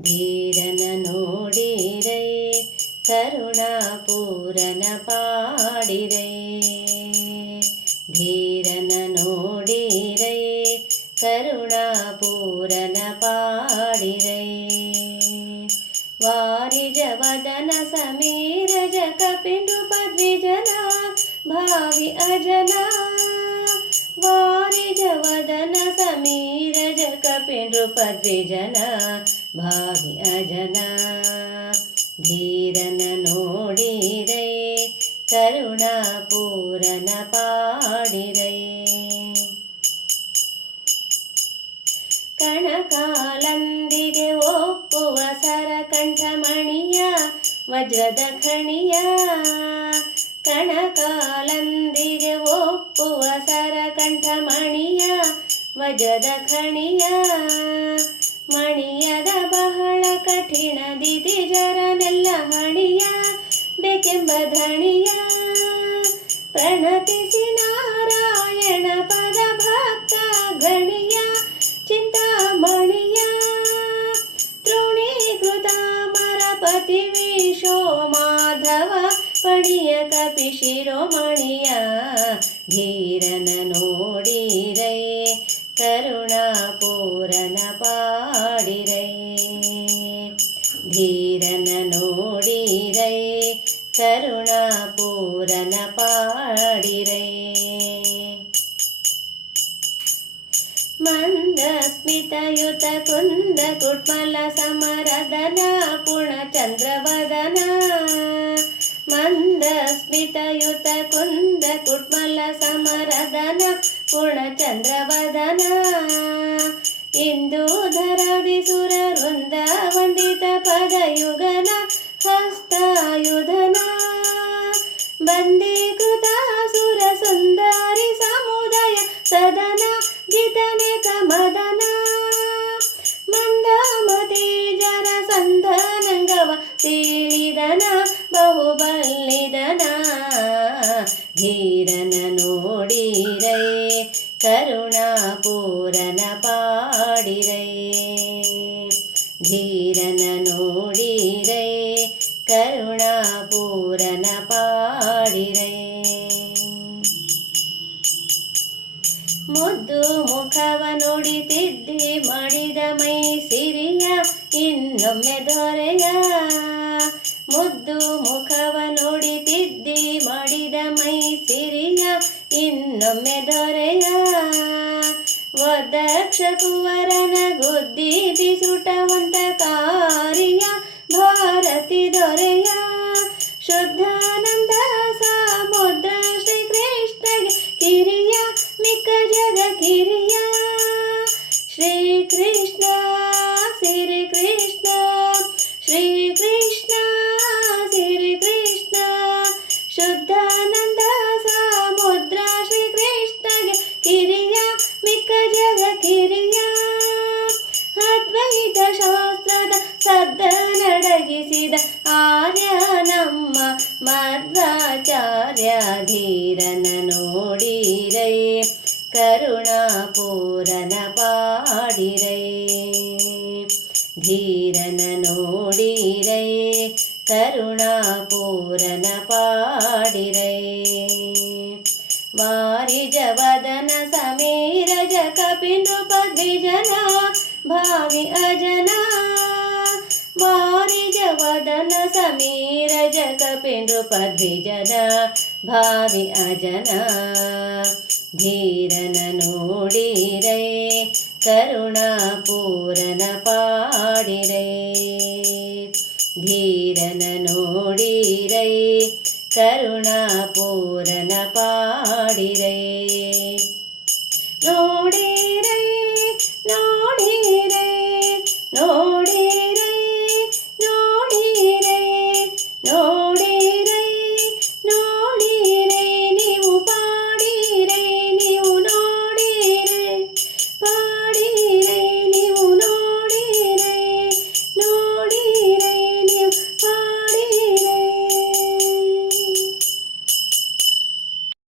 ಧೀರನ ನೋಡಿರೈ ಕರುಣಾಪೂರನ ಪಾಡಿರೈ. ಧೀರನ ನೋಡಿರೈ ಕರುಣಾಪೂರನ ಪಾಡಿರೈ. ವಾರಿಜವದನ ಸಮೀರಜ ಕಪಿನೃಪದ್ವಿಜನ ಭಾವಿ ಅಜನ. ವಾರಿಜವದನ ಸಮೀರಜ ಕಪಿನೃಪದ್ವಿಜನ ಭಾವಿ ಅಜನ. ಧೀರನ ನೋಡಿರೈ ಕರುಣಾಪೂರನ ಪಾಡಿರೈ. ಕಣಕಾಲಂದಿಗೆ ಒಪ್ಪುವ ಸರಕಂಠಮಣಿಯ ವಜ್ರದ ಖಣಿಯ. ಕಣಕಾಲಂದಿಗೆ ಒಪ್ಪುವ ಸರಕಂಠಮಣಿಯ ವಜ್ರದ ಖಣಿಯ. ಮಣಿಯದ ಬಹಳ ಕಠಿಣ ದಿತಿಜರನೆಲ್ಲ ಹಣಿಯ ಬೇಕೆಂಬ ಧಣಿಯ. ಪ್ರಣತಿಸಿ ನಾರಾಯಣ ಪದ ಭಕ್ತ ಗಣಿಯ ಚಿಂತಾಮಣಿಯ. ತೃಣೀಕೃತ ಮರಪತಿ ವಿಶೋ ಮಾಧವ ಪಣಿಯ ಕಪಿ ಶಿರೋಮಣಿಯ. ಧೀರನ ನೋಡಿರೈ ಕರುಣಾಪೂರನ ಪಾಡಿರೈ. ಧೀರನ ನೋಡಿರೈ ಕರುಣಾಪೂರನ ಪಾಡಿರೈ. ಮಂದಸ್ಮಿತಯುತ ಕುಂದ ಕುಟ್ಮಲ ಸಮರದನ ಪೂರ್ಣಚಂದ್ರವದನ. ಮಂದಸ್ಮಿತಯುತ ಕುಂದ ಕುಟ್ಮಲ ಸಮರದನ ಪೂರ್ಣಚಂದ್ರವದನ. ಇಂದೂಧರದಿ ಸುರವೃಂದ ವಂದಿತ ಪದಯುಗನ ಹಸ್ತಾಯುಧನ. ಬಂದೀಕೃತ ಸುರ ಸುಂದರಿ ಸಮುದಯ ಸದನ ಜಿತನೇಕ ಮದನ. ಮಂದಮತಿ ಜರ ಸಂಧನಂಗವ ತಿಳಿದನ ಬಹುಬಲ್ಲಿದನ. ಧೀರನ ನೋಡಿರೈ ಕರುಣಾಪೂರನ ಪಾಡಿರೈ. ಧೀರನ ನೋಡಿರೈ ಕರುಣಾಪೂರನ ಪಾಡಿರೈ. ಮುದ್ದು ಮುಖವ ನುಡಿತಿದ್ದಿ ಮಡಿದ ಮೈ ಸಿರಿಯ ಇನ್ನೊಮ್ಮೆ ದೊರೆಯ. ಮುದ್ದು ಮುಖವ ನುಡಿತಿದ್ದಿ ಮಡಿದ ಮೈ ಸಿರಿಯ ಇನ್ನೊಮ್ಮೆ ದೊರೆಯ. ವದಕ್ಷ ಕುವರನ ಗುದ್ದಿ ಬಿಸುಟವಂತ ಕಾರಿಯ ಭಾರತಿ ದೊರೆಯ. ಶುದ್ಧಾನಂದ ಸಮುದ್ರ ಶ್ರೀಕೃಷ್ಣಗೆ ಕಿರಿಯ ಮಿಕ್ಕ ಜಗ ಕಿರಿಯ. ಶ್ರೀಕೃಷ್ಣ ಶ್ರೀಕೃಷ್ಣ ಶ್ರೀಕೃಷ್ಣ ಶ್ರೀಕೃಷ್ಣ. ಶುದ್ಧಾನಂದ ಸಮುದ್ರ ಶ್ರೀಕೃಷ್ಣಗೆ ಕಿರಿಯ ಮಿಕ್ಕ ಜಗ ಕಿರಿಯ. ಅದ್ವೈತ ಶಾಸ್ತ್ರದ ಸದ್ದನಡಗಿಸಿದ ಆರ್ಯ ನಮ್ಮ ಮಧ್ವಾಚಾರ್ಯ. ಧೀರನ ನೋಡಿರೈ ಕರುಣಾಪೂರನ ಪಾಡಿರೈ. ಧೀರನ ನೋಡಿರೈ ಕರುಣಾಪೂರನ ಪಾಡಿರೈ. ವಾರಿಜವದನ ಸಮೀರಜ ಕಪಿನೃಪದ್ವಿಜನ ಭಾವಿ ಅಜನ. ವಾರಿಜವದನ ಸಮೀರಜ ಕಪಿನೃಪದ್ವಿಜನ ಭಾವಿ ಅಜನ. ಧೀರನ ನೋಡಿರೈ ಕರುಣಾಪೂರನ ಪಾಡಿರೈ. ಧೀರನ ನೋಡಿರೈ ಕರುಣಾಪೂರನ ಪಾಡಿರೈ. ನೋಡಿರೈ ನೋಡಿರೈ ನೋ